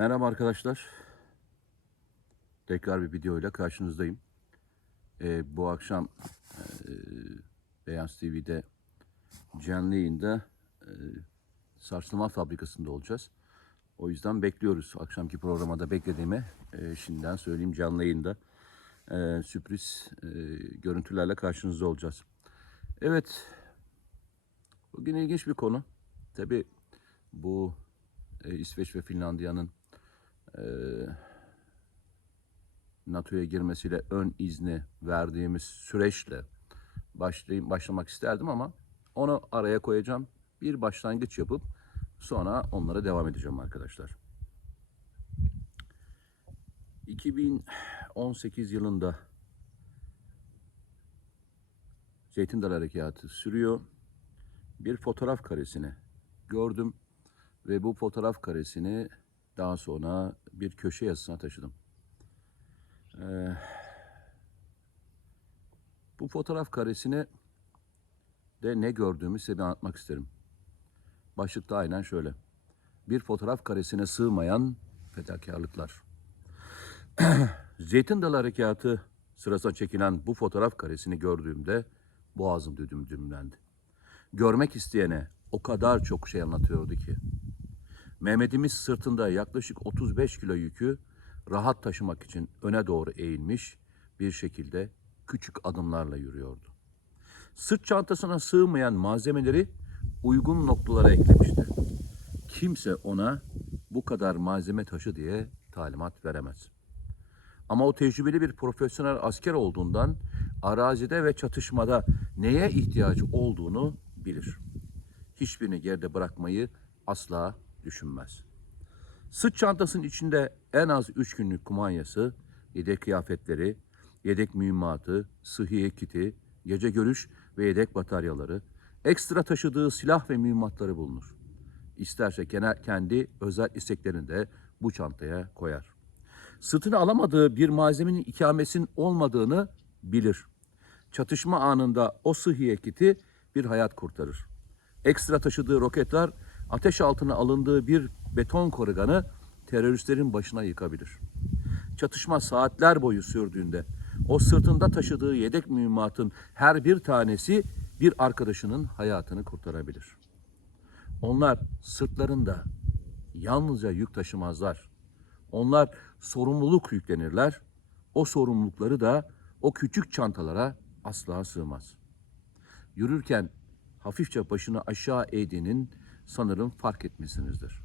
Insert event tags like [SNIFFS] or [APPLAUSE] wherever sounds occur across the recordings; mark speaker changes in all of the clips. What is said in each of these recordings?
Speaker 1: Merhaba arkadaşlar. Tekrar bir videoyla karşınızdayım. Ee, bu akşam e, Beyaz TV'de canlı yayında e, sarsılma fabrikasında olacağız. O yüzden bekliyoruz. Akşamki programa da beklediğimi e, şimdiden söyleyeyim canlı yayında. E, sürpriz e, görüntülerle karşınızda olacağız. Evet. Bugün ilginç bir konu. Tabi bu e, İsveç ve Finlandiya'nın e, NATO'ya girmesiyle ön izni verdiğimiz süreçle başlayayım, başlamak isterdim ama onu araya koyacağım. Bir başlangıç yapıp sonra onlara devam edeceğim arkadaşlar. 2018 yılında Zeytin Dalı Harekatı sürüyor. Bir fotoğraf karesini gördüm ve bu fotoğraf karesini daha sonra bir köşe yazısına taşıdım. Ee, bu fotoğraf karesini de ne gördüğümü size bir anlatmak isterim. Başlıkta aynen şöyle. Bir fotoğraf karesine sığmayan fedakarlıklar. [CLEARS THROAT] Zeytin Dalı Harekatı sırasında çekilen bu fotoğraf karesini gördüğümde boğazım düdüm dümlendi. Görmek isteyene o kadar çok şey anlatıyordu ki. Mehmet'imiz sırtında yaklaşık 35 kilo yükü rahat taşımak için öne doğru eğilmiş bir şekilde küçük adımlarla yürüyordu. Sırt çantasına sığmayan malzemeleri uygun noktalara eklemişti. Kimse ona bu kadar malzeme taşı diye talimat veremez. Ama o tecrübeli bir profesyonel asker olduğundan arazide ve çatışmada neye ihtiyacı olduğunu bilir. Hiçbirini geride bırakmayı asla düşünmez. Sırt çantasının içinde en az üç günlük kumanyası, yedek kıyafetleri, yedek mühimmatı, sıhhiye kiti, gece görüş ve yedek bataryaları, ekstra taşıdığı silah ve mühimmatları bulunur. İsterse kendi özel isteklerini de bu çantaya koyar. Sırtına alamadığı bir malzemenin ikamesinin olmadığını bilir. Çatışma anında o sıhhiye kiti bir hayat kurtarır. Ekstra taşıdığı roketler ateş altına alındığı bir beton koriganı teröristlerin başına yıkabilir. Çatışma saatler boyu sürdüğünde o sırtında taşıdığı yedek mühimmatın her bir tanesi bir arkadaşının hayatını kurtarabilir. Onlar sırtlarında yalnızca yük taşımazlar. Onlar sorumluluk yüklenirler. O sorumlulukları da o küçük çantalara asla sığmaz. Yürürken hafifçe başını aşağı eğdiğinin sanırım fark etmişsinizdir.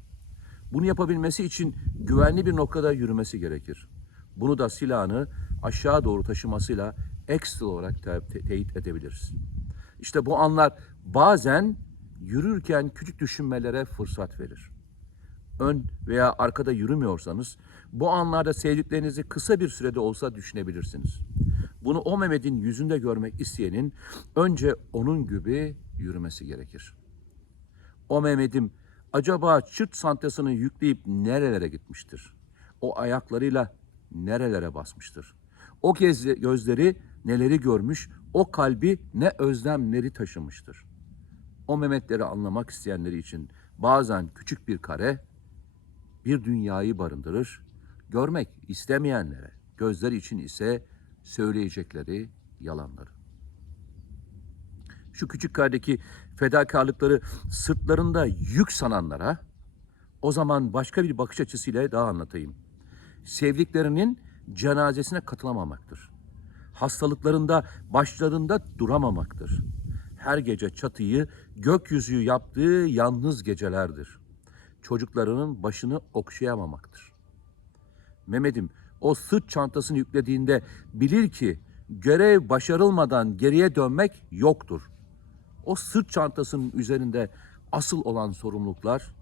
Speaker 1: Bunu yapabilmesi için güvenli bir noktada yürümesi gerekir. Bunu da silahını aşağı doğru taşımasıyla ekstra olarak te- te- teyit edebiliriz. İşte bu anlar bazen yürürken küçük düşünmelere fırsat verir. Ön veya arkada yürümüyorsanız bu anlarda sevdiklerinizi kısa bir sürede olsa düşünebilirsiniz. Bunu o Mehmet'in yüzünde görmek isteyenin önce onun gibi yürümesi gerekir. O Mehmet'im acaba çırt çantasını yükleyip nerelere gitmiştir? O ayaklarıyla nerelere basmıştır? O kez gözleri neleri görmüş, o kalbi ne özlemleri taşımıştır. O Mehmetleri anlamak isteyenleri için bazen küçük bir kare bir dünyayı barındırır. Görmek istemeyenlere, gözler için ise söyleyecekleri yalanları. Şu küçük kardaki fedakarlıkları sırtlarında yük sananlara o zaman başka bir bakış açısıyla daha anlatayım. Sevdiklerinin cenazesine katılamaktır. Hastalıklarında başlarında duramamaktır. Her gece çatıyı gökyüzü yaptığı yalnız gecelerdir. Çocuklarının başını okşayamamaktır. Mehmet'im o sırt çantasını yüklediğinde bilir ki görev başarılmadan geriye dönmek yoktur. O sırt çantasının üzerinde asıl olan sorumluluklar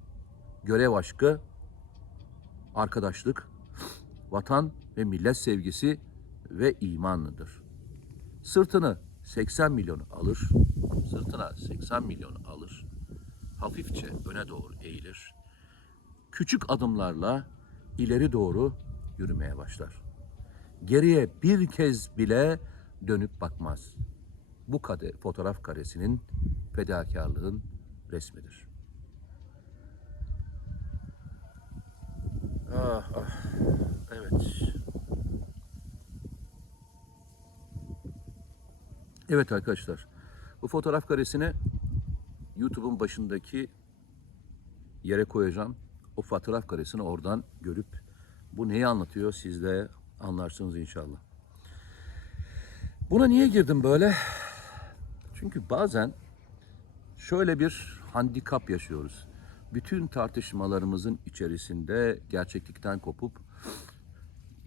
Speaker 1: görev aşkı, arkadaşlık, vatan ve millet sevgisi ve imanlıdır. Sırtını 80 milyonu alır, sırtına 80 milyonu alır, hafifçe öne doğru eğilir, küçük adımlarla ileri doğru yürümeye başlar. Geriye bir kez bile dönüp bakmaz bu kade, fotoğraf karesinin fedakarlığın resmidir. Ah, ah. Evet. Evet arkadaşlar. Bu fotoğraf karesine YouTube'un başındaki yere koyacağım. O fotoğraf karesini oradan görüp bu neyi anlatıyor siz de anlarsınız inşallah. Buna niye girdim böyle? Çünkü bazen şöyle bir handikap yaşıyoruz. Bütün tartışmalarımızın içerisinde gerçeklikten kopup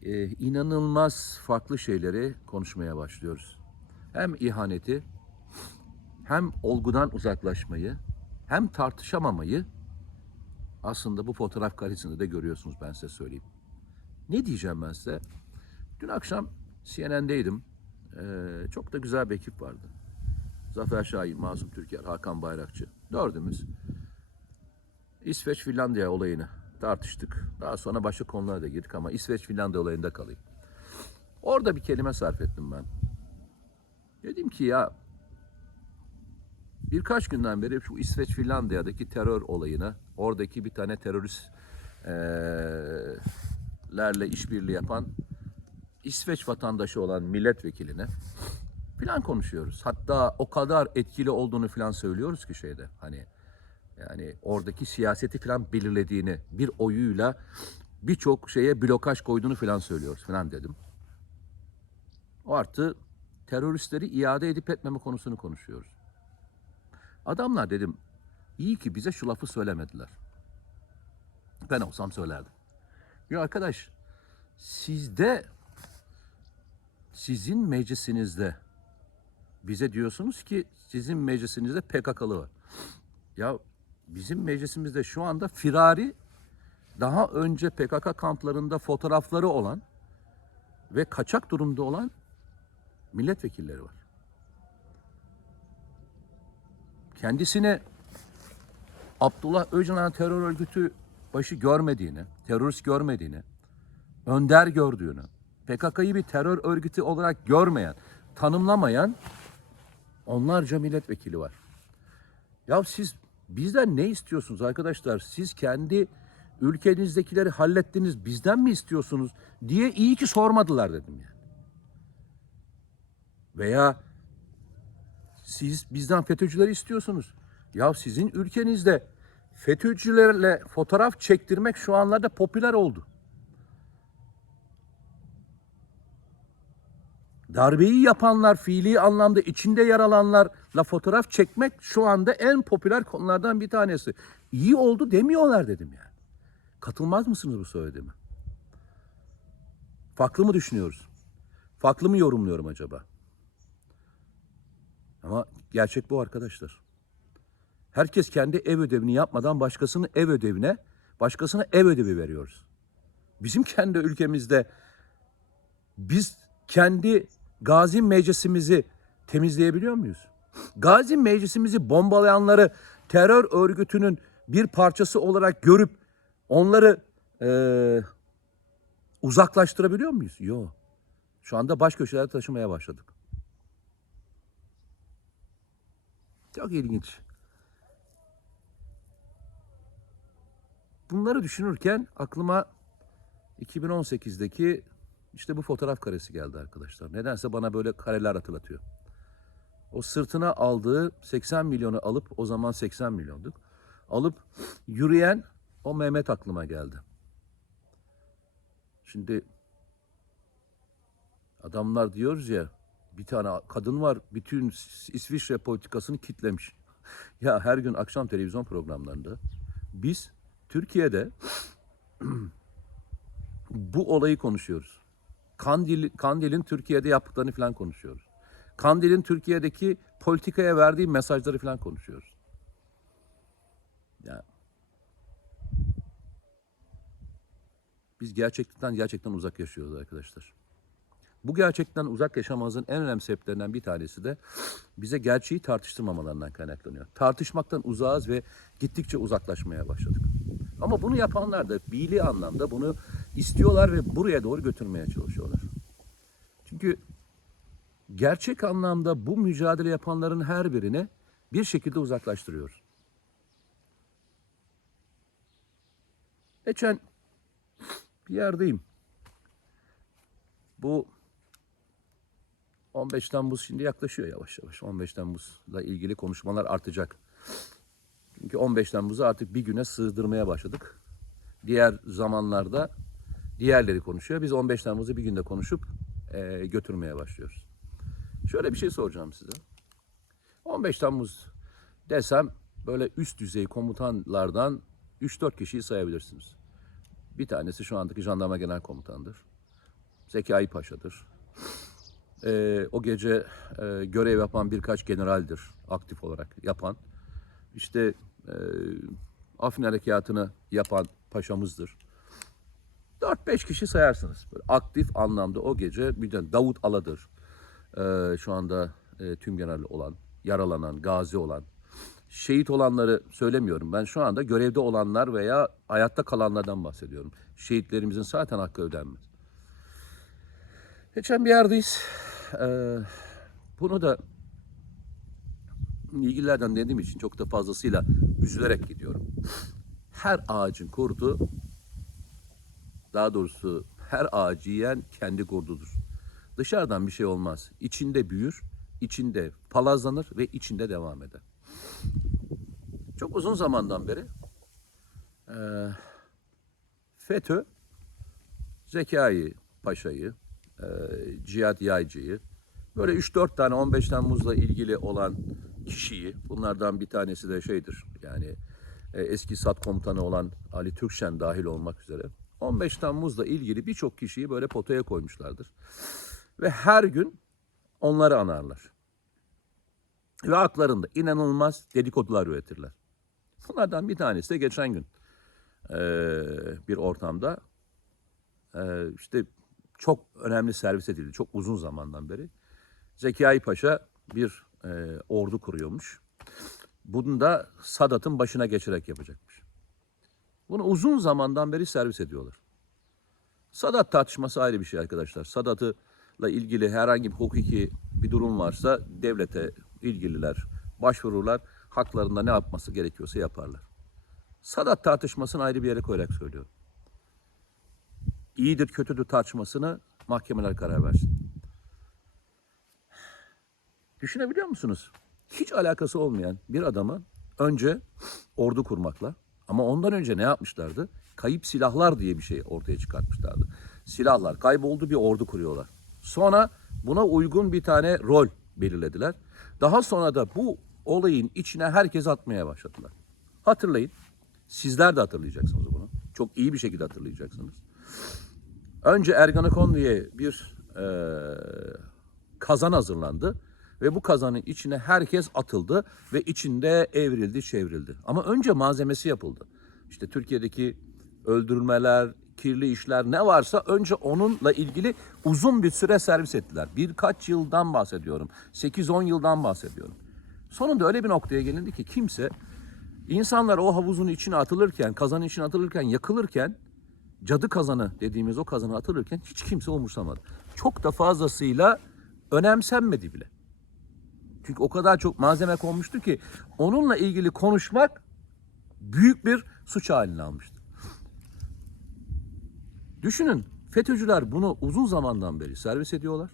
Speaker 1: e, inanılmaz farklı şeyleri konuşmaya başlıyoruz. Hem ihaneti, hem olgudan uzaklaşmayı, hem tartışamamayı aslında bu fotoğraf karesinde de görüyorsunuz ben size söyleyeyim. Ne diyeceğim ben size? Dün akşam CNN'deydim. Ee, çok da güzel bir ekip vardı. Zafer Şahin, Masum Türker, Hakan Bayrakçı. Dördümüz İsveç-Finlandiya olayını tartıştık. Daha sonra başka konulara da girdik ama İsveç-Finlandiya olayında kalayım. Orada bir kelime sarf ettim ben. Dedim ki ya birkaç günden beri şu İsveç-Finlandiya'daki terör olayına oradaki bir tane terörist eee, lerle işbirliği yapan İsveç vatandaşı olan milletvekiline filan konuşuyoruz. Hatta o kadar etkili olduğunu filan söylüyoruz ki şeyde hani yani oradaki siyaseti filan belirlediğini bir oyuyla birçok şeye blokaj koyduğunu filan söylüyoruz filan dedim. O artı teröristleri iade edip etmeme konusunu konuşuyoruz. Adamlar dedim iyi ki bize şu lafı söylemediler. Ben olsam söylerdim. Ya arkadaş sizde sizin meclisinizde bize diyorsunuz ki sizin meclisinizde PKK'lı var. Ya bizim meclisimizde şu anda firari daha önce PKK kamplarında fotoğrafları olan ve kaçak durumda olan milletvekilleri var. Kendisine Abdullah Öcalan terör örgütü başı görmediğini, terörist görmediğini, önder gördüğünü, PKK'yı bir terör örgütü olarak görmeyen, tanımlamayan onlarca milletvekili var. Ya siz bizden ne istiyorsunuz arkadaşlar? Siz kendi ülkenizdekileri hallettiniz, bizden mi istiyorsunuz diye iyi ki sormadılar dedim yani. Veya siz bizden FETÖ'cüleri istiyorsunuz. Ya sizin ülkenizde FETÖ'cülerle fotoğraf çektirmek şu anlarda popüler oldu. Darbeyi yapanlar, fiili anlamda içinde yer alanlarla fotoğraf çekmek şu anda en popüler konulardan bir tanesi. İyi oldu demiyorlar dedim yani. Katılmaz mısınız bu söylediğime? Farklı mı düşünüyoruz? Farklı mı yorumluyorum acaba? Ama gerçek bu arkadaşlar. Herkes kendi ev ödevini yapmadan başkasının ev ödevine, başkasına ev ödevi veriyoruz. Bizim kendi ülkemizde biz kendi Gazi Meclisimizi temizleyebiliyor muyuz? Gazi Meclisimizi bombalayanları terör örgütünün bir parçası olarak görüp onları eee, uzaklaştırabiliyor muyuz? Yok. Şu anda baş köşelere taşımaya başladık. Çok ilginç. Bunları düşünürken aklıma 2018'deki işte bu fotoğraf karesi geldi arkadaşlar. Nedense bana böyle kareler hatırlatıyor. O sırtına aldığı 80 milyonu alıp o zaman 80 milyonduk. Alıp yürüyen o Mehmet aklıma geldi. Şimdi adamlar diyoruz ya bir tane kadın var bütün İsviçre politikasını kitlemiş. [LAUGHS] ya her gün akşam televizyon programlarında biz Türkiye'de [SNIFFS] bu olayı konuşuyoruz. Kandil, Kandil'in Türkiye'de yaptıklarını falan konuşuyoruz. Kandil'in Türkiye'deki politikaya verdiği mesajları falan konuşuyoruz. Ya biz gerçeklikten gerçekten uzak yaşıyoruz arkadaşlar. Bu gerçekten uzak yaşamamızın en önemli sebeplerinden bir tanesi de bize gerçeği tartıştırmamalarından kaynaklanıyor. Tartışmaktan uzağız ve gittikçe uzaklaşmaya başladık. Ama bunu yapanlar da fiili anlamda bunu istiyorlar ve buraya doğru götürmeye çalışıyorlar. Çünkü gerçek anlamda bu mücadele yapanların her birini bir şekilde uzaklaştırıyoruz. Geçen bir yerdeyim. Bu 15 Temmuz şimdi yaklaşıyor yavaş yavaş. 15 Temmuz'la ilgili konuşmalar artacak. Çünkü 15 Temmuz'u artık bir güne sığdırmaya başladık. Diğer zamanlarda diğerleri konuşuyor. Biz 15 Temmuz'u bir günde konuşup eee, götürmeye başlıyoruz. Şöyle bir şey soracağım size. 15 Temmuz desem böyle üst düzey komutanlardan 3-4 kişiyi sayabilirsiniz. Bir tanesi şu andaki jandarma genel komutanıdır. Zekai Paşa'dır. Ee, o gece e, görev yapan birkaç generaldir aktif olarak yapan. İşte e, Afrin Harekatı'nı yapan paşamızdır. 4-5 kişi sayarsınız. Böyle aktif anlamda o gece bir de Davut Ala'dır. Ee, şu anda e, tüm general olan, yaralanan, gazi olan. Şehit olanları söylemiyorum. Ben şu anda görevde olanlar veya hayatta kalanlardan bahsediyorum. Şehitlerimizin zaten hakkı ödenmez. Geçen bir yerdeyiz. Ee, bunu da ilgililerden dediğim için çok da fazlasıyla üzülerek gidiyorum. Her ağacın kurdu, daha doğrusu her ağacı yiyen kendi kurdudur. Dışarıdan bir şey olmaz. İçinde büyür, içinde palazlanır ve içinde devam eder. Çok uzun zamandan beri eee FETÖ, Zekai Paşa'yı, eee Cihat Yaycı'yı, böyle 3-4 tane 15 Temmuz'la ilgili olan kişiyi, bunlardan bir tanesi de şeydir, yani e, eski SAT komutanı olan Ali Türkşen dahil olmak üzere, 15 Temmuz'la ilgili birçok kişiyi böyle potaya koymuşlardır. Ve her gün onları anarlar. Ve haklarında inanılmaz dedikodular üretirler. Bunlardan bir tanesi de geçen gün eee, bir ortamda eee, işte çok önemli servis edildi. Çok uzun zamandan beri. Zekai Paşa bir eee, ordu kuruyormuş. Bunu da Sadat'ın başına geçerek yapacakmış. Bunu uzun zamandan beri servis ediyorlar. Sadat tartışması ayrı bir şey arkadaşlar. Sadat'la ilgili herhangi bir hukuki bir durum varsa devlete ilgililer başvururlar. Haklarında ne yapması gerekiyorsa yaparlar. Sadat tartışmasını ayrı bir yere koyarak söylüyorum. İyidir kötüdür tartışmasını mahkemeler karar versin. Düşünebiliyor musunuz? Hiç alakası olmayan bir adamı önce ordu kurmakla ama ondan önce ne yapmışlardı? Kayıp silahlar diye bir şey ortaya çıkartmışlardı. Silahlar kayboldu bir ordu kuruyorlar. Sonra buna uygun bir tane rol belirlediler. Daha sonra da bu olayın içine herkes atmaya başladılar. Hatırlayın. Sizler de hatırlayacaksınız bunu. Çok iyi bir şekilde hatırlayacaksınız. Önce Ergenekon diye bir eee, kazan hazırlandı ve bu kazanın içine herkes atıldı ve içinde evrildi, çevrildi. Ama önce malzemesi yapıldı. İşte Türkiye'deki öldürülmeler, kirli işler ne varsa önce onunla ilgili uzun bir süre servis ettiler. Birkaç yıldan bahsediyorum. 8-10 yıldan bahsediyorum. Sonunda öyle bir noktaya gelindi ki kimse insanlar o havuzun içine atılırken, kazanın içine atılırken, yakılırken cadı kazanı dediğimiz o kazanı atılırken hiç kimse umursamadı. Çok da fazlasıyla önemsenmedi bile. Çünkü o kadar çok malzeme konmuştu ki onunla ilgili konuşmak büyük bir suç haline almıştı. Düşünün FETÖ'cüler bunu uzun zamandan beri servis ediyorlar.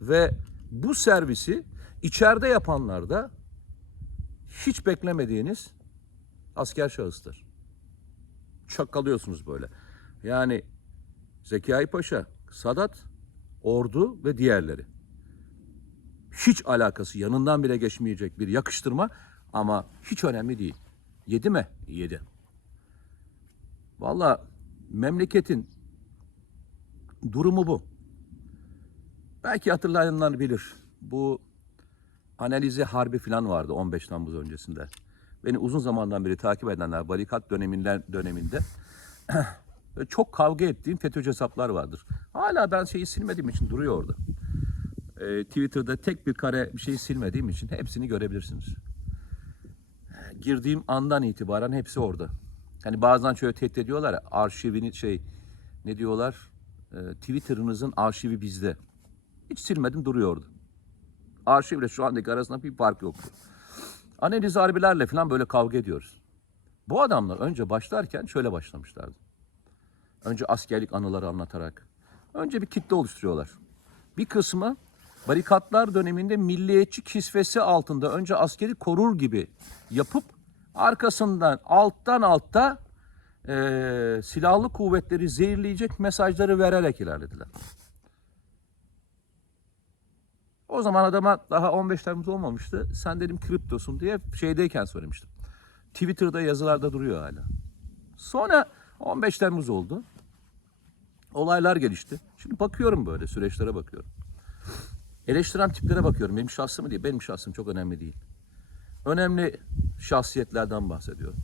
Speaker 1: Ve bu servisi içeride yapanlar da hiç beklemediğiniz asker şahıstır. Çakalıyorsunuz böyle. Yani Zekai Paşa, Sadat, Ordu ve diğerleri. Hiç alakası yanından bile geçmeyecek bir yakıştırma ama hiç önemli değil. Yedi mi? Yedi. Valla memleketin durumu bu. Belki hatırlayanlar bilir. Bu analize harbi falan vardı 15 Temmuz öncesinde. Beni uzun zamandan beri takip edenler barikat döneminden döneminde [CLEARS THROAT] çok kavga ettiğim FETÖ'cü hesaplar vardır. Hala ben şeyi silmediğim için duruyor orada. Ee, Twitter'da tek bir kare bir şeyi silmediğim için hepsini görebilirsiniz. Girdiğim andan itibaren hepsi orada. Hani bazen şöyle tehdit ediyorlar arşivini şey ne diyorlar? Ee, Twitter'ınızın arşivi bizde. Hiç silmedim duruyor orada. Arşivle şu andaki arasında bir fark yok. Analiz harbilerle falan böyle kavga ediyoruz. Bu adamlar önce başlarken şöyle başlamışlardı. Önce askerlik anıları anlatarak. Önce bir kitle oluşturuyorlar. Bir kısmı barikatlar döneminde milliyetçi kisvesi altında önce askeri korur gibi yapıp arkasından alttan altta eee, silahlı kuvvetleri zehirleyecek mesajları vererek ilerlediler. O zaman adama daha 15 Temmuz olmamıştı. Sen dedim kriptosun diye şeydeyken söylemiştim. Twitter'da yazılarda duruyor hala. Sonra 15 Temmuz oldu. Olaylar gelişti. Şimdi bakıyorum böyle süreçlere bakıyorum. Eleştiren tiplere bakıyorum. Benim şahsımı değil. Benim şahsım çok önemli değil. Önemli şahsiyetlerden bahsediyorum.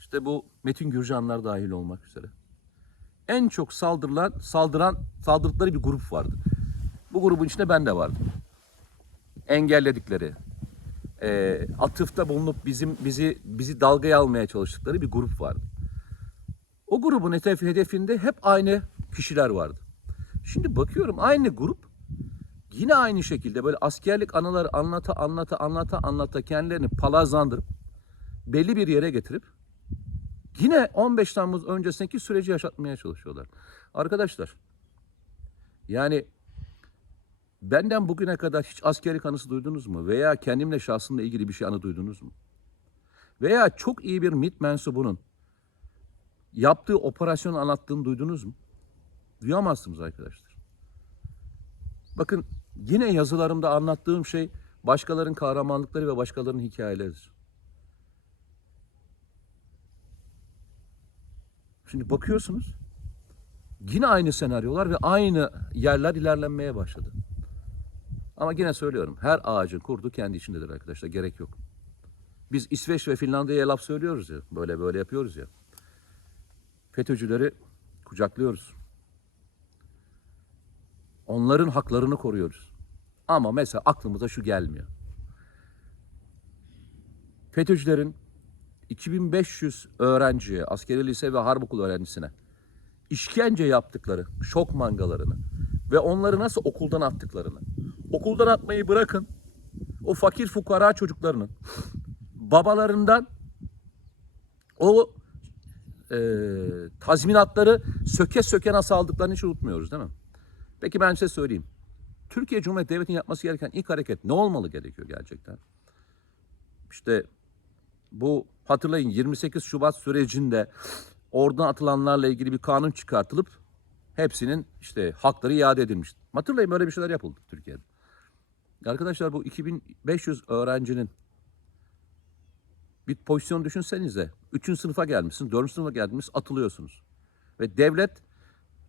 Speaker 1: İşte bu Metin Gürcanlar dahil olmak üzere. En çok saldırılan, saldıran, saldırdıkları bir grup vardı. Bu grubun içinde ben de vardım. Engelledikleri, e, atıfta bulunup bizim bizi bizi dalgaya almaya çalıştıkları bir grup vardı. O grubun hedef, hedefinde hep aynı kişiler vardı. Şimdi bakıyorum aynı grup yine aynı şekilde böyle askerlik anıları anlata anlata anlata anlata kendilerini palazlandırıp belli bir yere getirip yine 15 Temmuz öncesindeki süreci yaşatmaya çalışıyorlar. Arkadaşlar yani benden bugüne kadar hiç askerlik anısı duydunuz mu? Veya kendimle şahsımla ilgili bir şey anı duydunuz mu? Veya çok iyi bir MİT mensubunun yaptığı operasyonu anlattığını duydunuz mu? Duyamazsınız arkadaşlar. Bakın yine yazılarımda anlattığım şey başkalarının kahramanlıkları ve başkalarının hikayeleridir. Şimdi bakıyorsunuz yine aynı senaryolar ve aynı yerler ilerlenmeye başladı. Ama yine söylüyorum her ağacın kurdu kendi içindedir arkadaşlar gerek yok. Biz İsveç ve Finlandiya'ya laf söylüyoruz ya böyle böyle yapıyoruz ya. FETÖ'cüleri kucaklıyoruz. Onların haklarını koruyoruz. Ama mesela aklımıza şu gelmiyor. FETÖ'cülerin 2500 öğrenciye, askeri lise ve harp okulu öğrencisine işkence yaptıkları şok mangalarını ve onları nasıl okuldan attıklarını, okuldan atmayı bırakın, o fakir fukara çocuklarının babalarından o e, tazminatları söke söke nasıl aldıklarını hiç unutmuyoruz değil mi? Peki ben size söyleyeyim. Türkiye Cumhuriyeti Devleti'nin yapması gereken ilk hareket ne olmalı gerekiyor gerçekten? İşte bu hatırlayın 28 Şubat sürecinde oradan atılanlarla ilgili bir kanun çıkartılıp hepsinin işte hakları iade edilmişti. Hatırlayın böyle bir şeyler yapıldı Türkiye'de. Arkadaşlar bu 2500 öğrencinin bir pozisyon düşünsenize. Üçüncü sınıfa gelmişsiniz, dördüncü sınıfa geldiniz, atılıyorsunuz. Ve devlet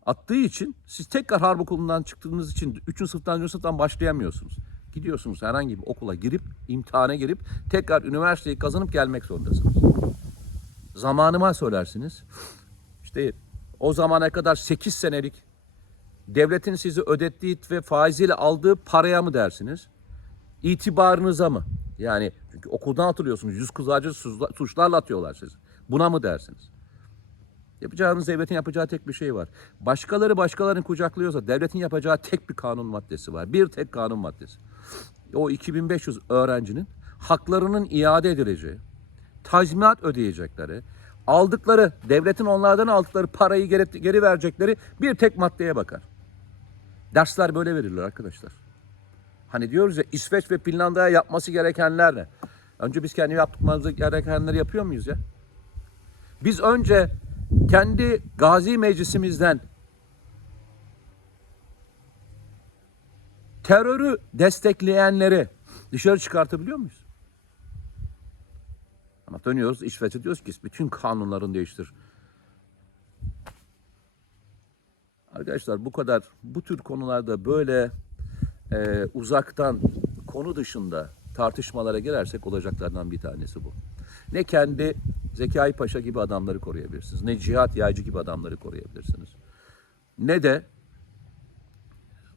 Speaker 1: attığı için siz tekrar harp okulundan çıktığınız için üçüncü sınıftan, dördüncü sınıftan başlayamıyorsunuz. Gidiyorsunuz herhangi bir okula girip, imtihana girip tekrar üniversiteyi kazanıp gelmek zorundasınız. Zamanıma söylersiniz. İşte o zamana kadar 8 senelik devletin sizi ödettiği ve faiziyle aldığı paraya mı dersiniz? İtibarınıza mı? Yani çünkü okuldan atılıyorsunuz. Yüz kızarcı suçla- suçlarla atıyorlar sizi. Buna mı dersiniz? Yapacağınız devletin yapacağı tek bir şey var. Başkaları başkalarını kucaklıyorsa devletin yapacağı tek bir kanun maddesi var. Bir tek kanun maddesi. O 2500 öğrencinin haklarının iade edileceği, tazminat ödeyecekleri, aldıkları, devletin onlardan aldıkları parayı geri, geri verecekleri bir tek maddeye bakar. Dersler böyle verilir arkadaşlar. Hani diyoruz ya İsveç ve Finlandiya'ya yapması gerekenler ne? Önce biz kendi yapmamız gerekenleri yapıyor muyuz ya? Biz önce kendi gazi meclisimizden terörü destekleyenleri dışarı çıkartabiliyor muyuz? Ama dönüyoruz İsveç'e diyoruz ki bütün kanunlarını değiştir. Arkadaşlar bu kadar bu tür konularda böyle e, uzaktan konu dışında tartışmalara girersek olacaklardan bir tanesi bu. Ne kendi Zekai Paşa gibi adamları koruyabilirsiniz. Ne Cihat Yaycı gibi adamları koruyabilirsiniz. Ne de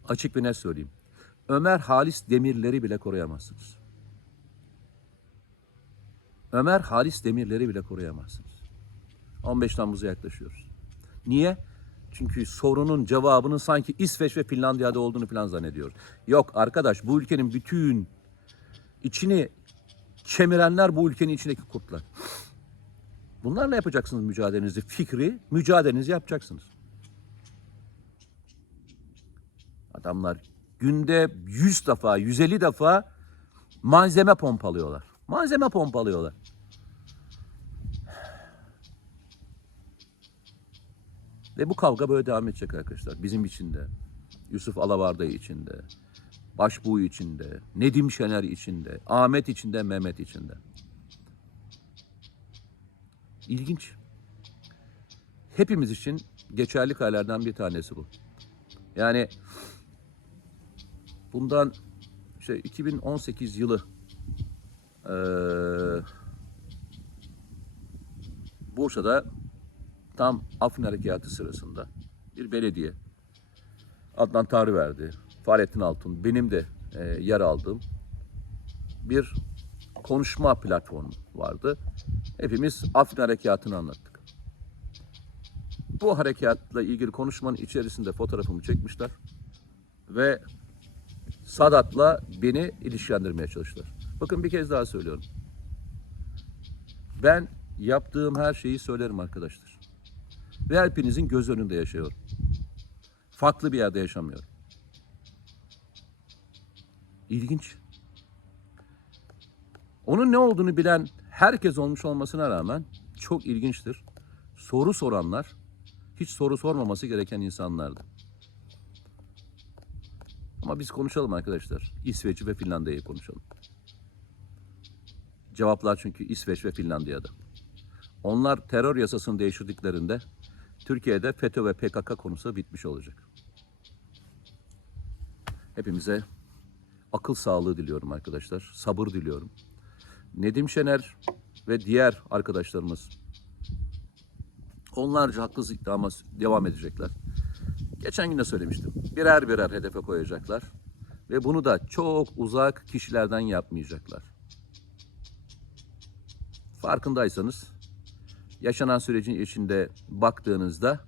Speaker 1: açık bir ne söyleyeyim. Ömer Halis Demirleri bile koruyamazsınız. Ömer Halis Demirleri bile koruyamazsınız. 15 Temmuz'a yaklaşıyoruz. Niye? Çünkü sorunun cevabının sanki İsveç ve Finlandiya'da olduğunu falan zannediyor. Yok arkadaş bu ülkenin bütün içini kemirenler bu ülkenin içindeki kurtlar. Bunlarla yapacaksınız mücadelenizi. Fikri mücadelenizi yapacaksınız. Adamlar günde 100 defa, 150 defa malzeme pompalıyorlar. Malzeme pompalıyorlar. Ve bu kavga böyle devam edecek arkadaşlar. Bizim içinde, Yusuf Alavarda içinde, Başbuğ içinde, Nedim Şener içinde, Ahmet içinde, Mehmet içinde. İlginç. Hepimiz için geçerli halelerden bir tanesi bu. Yani bundan şey 2018 yılı eee Bursa'da tam Afrin Harekatı sırasında bir belediye Adnan Tanrıverdi, Fahrettin Altun, benim de e, yer aldığım bir konuşma platformu vardı. Hepimiz Afrin Harekatı'nı anlattık. Bu harekatla ilgili konuşmanın içerisinde fotoğrafımı çekmişler ve Sadat'la beni ilişkilendirmeye çalıştılar. Bakın bir kez daha söylüyorum. Ben yaptığım her şeyi söylerim arkadaşlar. Ve hepinizin göz önünde yaşıyorum. Farklı bir yerde yaşamıyorum. İlginç. Onun ne olduğunu bilen herkes olmuş olmasına rağmen çok ilginçtir. Soru soranlar hiç soru sormaması gereken insanlardı. Ama biz konuşalım arkadaşlar. İsveç'i ve Finlandiya'yı konuşalım. Cevaplar çünkü İsveç ve Finlandiya'da. Onlar terör yasasını değiştirdiklerinde Türkiye'de FETÖ ve PKK konusu bitmiş olacak. Hepimize akıl sağlığı diliyorum arkadaşlar. Sabır diliyorum. Nedim Şener ve diğer arkadaşlarımız onlarca haksız iddiama devam edecekler. Geçen gün de söylemiştim. Birer birer hedefe koyacaklar. Ve bunu da çok uzak kişilerden yapmayacaklar. Farkındaysanız yaşanan sürecin içinde baktığınızda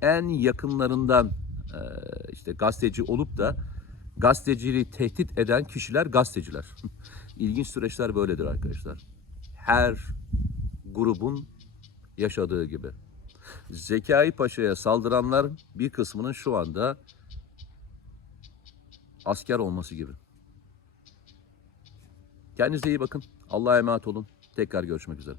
Speaker 1: en yakınlarından e, işte gazeteci olup da gazeteciliği tehdit eden kişiler gazeteciler. [LAUGHS] İlginç süreçler böyledir arkadaşlar. Her grubun yaşadığı gibi. Zekai Paşa'ya saldıranlar bir kısmının şu anda asker olması gibi. Kendinize iyi bakın. Allah'a emanet olun. Tekrar görüşmek üzere.